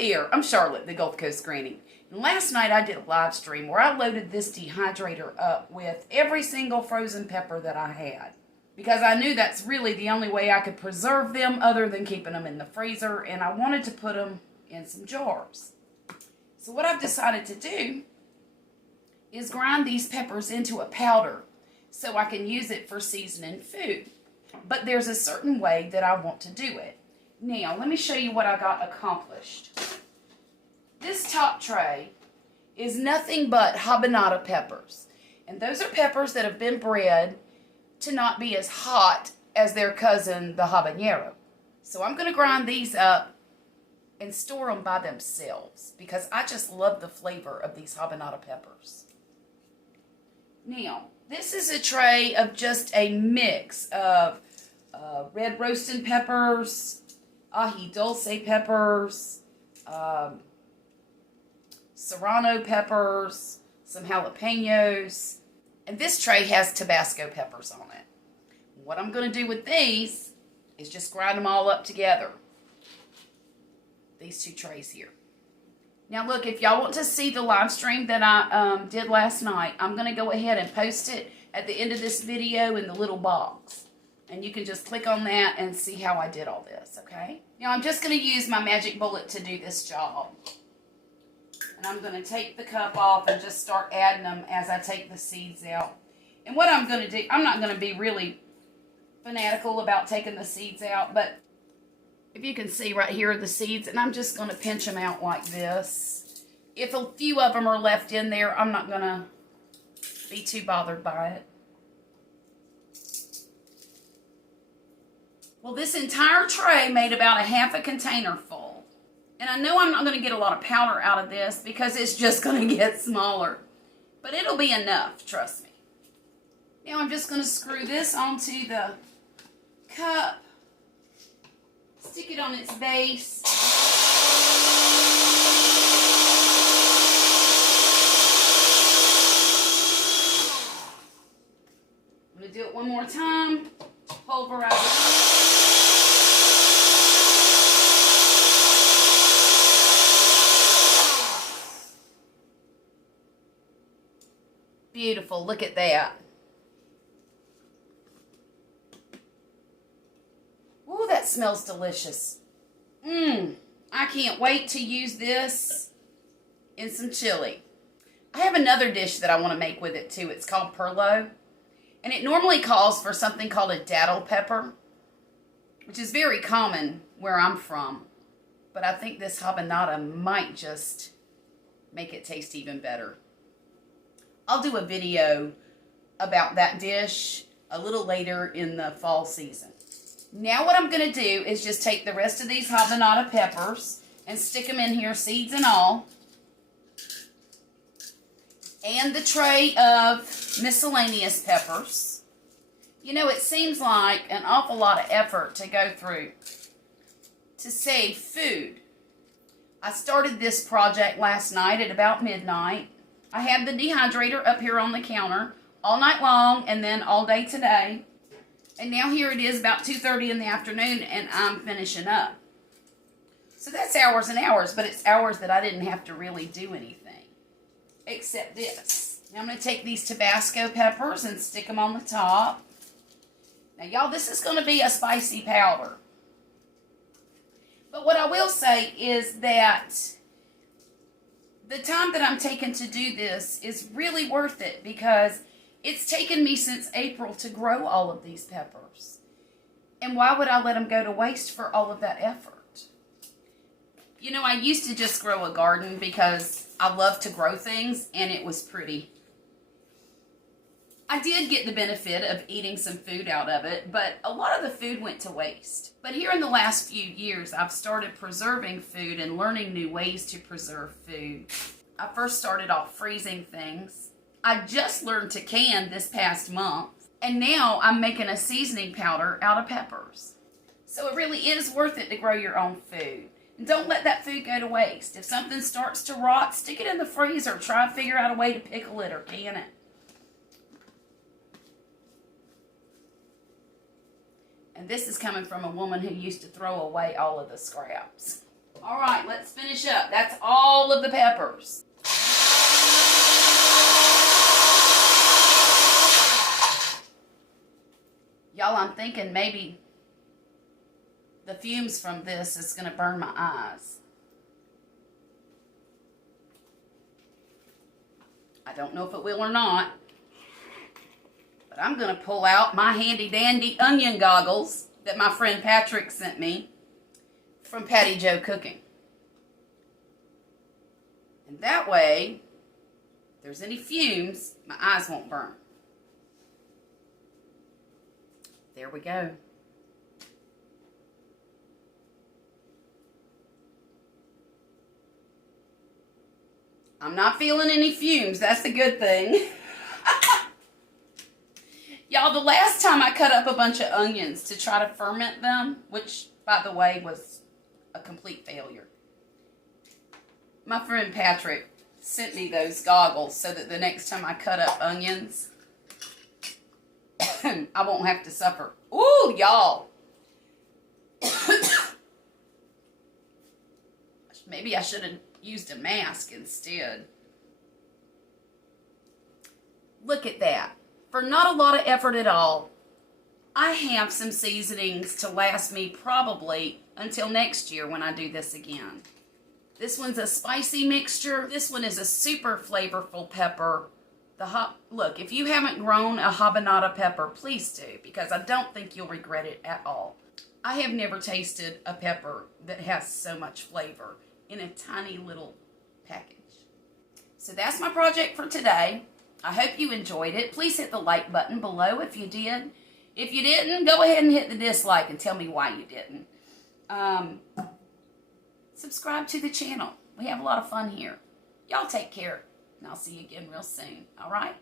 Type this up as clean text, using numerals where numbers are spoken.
there, I'm Charlotte, the Gulf Coast Granny. And last night I did a live stream where I loaded this dehydrator up with every single frozen pepper that I had. Because I knew that's really the only way I could preserve them other than keeping them in the freezer. And I wanted to put them in some jars. So what I've decided to do is grind these peppers into a powder so I can use it for seasoning food. But there's a certain way that I want to do it. Now, let me show you what I got accomplished. This top tray is nothing but habanada peppers. And those are peppers that have been bred to not be as hot as their cousin, the habanero. So I'm going to grind these up and store them by themselves because I just love the flavor of these habanada peppers. Now, this is a tray of just a mix of red roasted peppers, ají dulce peppers, serrano peppers, some jalapenos, and this tray has Tabasco peppers on it. What I'm going to do with these is just grind them all up together. These two trays here. Now look, if y'all want to see the live stream that I did last night, I'm going to go ahead and post it at the end of this video in the little box. And you can just click on that and see how I did all this, okay? Now I'm just going to use my magic bullet to do this job. And I'm going to take the cup off and just start adding them as I take the seeds out. And what I'm going to do, I'm not going to be really fanatical about taking the seeds out, but if you can see right here are the seeds, and I'm just going to pinch them out like this. If a few of them are left in there, I'm not going to be too bothered by it. Well, this entire tray made about a half a container full. And I know I'm not going to get a lot of powder out of this because it's just going to get smaller. But it'll be enough, trust me. Now I'm just going to screw this onto the cup. Stick it on its base. I'm going to do it one more time. Pulverize it. Beautiful. Look at that. Ooh, that smells delicious. I can't wait to use this in some chili. I have another dish that I want to make with it too. It's called perlo. And it normally calls for something called a datil pepper, which is very common where I'm from. But I think this habanada might just make it taste even better. I'll do a video about that dish a little later in the fall season. Now what I'm going to do is just take the rest of these habanada peppers and stick them in here, seeds and all. And the tray of miscellaneous peppers. You know, it seems like an awful lot of effort to go through to save food. I started this project last night at about midnight. I had the dehydrator up here on the counter all night long and then all day today. And now here it is about 2:30 in the afternoon and I'm finishing up. So that's hours and hours, but it's hours that I didn't have to really do anything except this. Now I'm going to take these Tabasco peppers and stick them on the top. Now y'all, this is going to be a spicy powder. But what I will say is that the time that I'm taking to do this is really worth it because it's taken me since April to grow all of these peppers. And why would I let them go to waste for all of that effort? You know, I used to just grow a garden because I love to grow things and it was pretty. I did get the benefit of eating some food out of it, but a lot of the food went to waste. But here in the last few years, I've started preserving food and learning new ways to preserve food. I first started off freezing things. I just learned to can this past month, and now I'm making a seasoning powder out of peppers. So it really is worth it to grow your own food. And don't let that food go to waste. If something starts to rot, stick it in the freezer. Try to figure out a way to pickle it or can it. And this is coming from a woman who used to throw away all of the scraps. All right, let's finish up. That's all of the peppers. Y'all, I'm thinking maybe the fumes from this is going to burn my eyes. I don't know if it will or not, but I'm going to pull out my handy dandy onion goggles that my friend Patrick sent me from Patty Joe Cooking. And that way, if there's any fumes, my eyes won't burn. There we go. I'm not feeling any fumes. That's the good thing. Y'all, the last time I cut up a bunch of onions to try to ferment them, which, by the way, was a complete failure. My friend Patrick sent me those goggles so that the next time I cut up onions, I won't have to suffer. Ooh, y'all. Maybe I should have used a mask instead. Look at that. For not a lot of effort at all, I have some seasonings to last me probably until next year when I do this again. This one's a spicy mixture. This one is a super flavorful pepper. Look, if you haven't grown a habanada pepper, please do, because I don't think you'll regret it at all. I have never tasted a pepper that has so much flavor in a tiny little package. So that's my project for today. I hope you enjoyed it. Please hit the like button below if you did. If you didn't, go ahead and hit the dislike and tell me why you didn't. Subscribe to the channel. We have a lot of fun here. Y'all take care, and I'll see you again real soon. All right?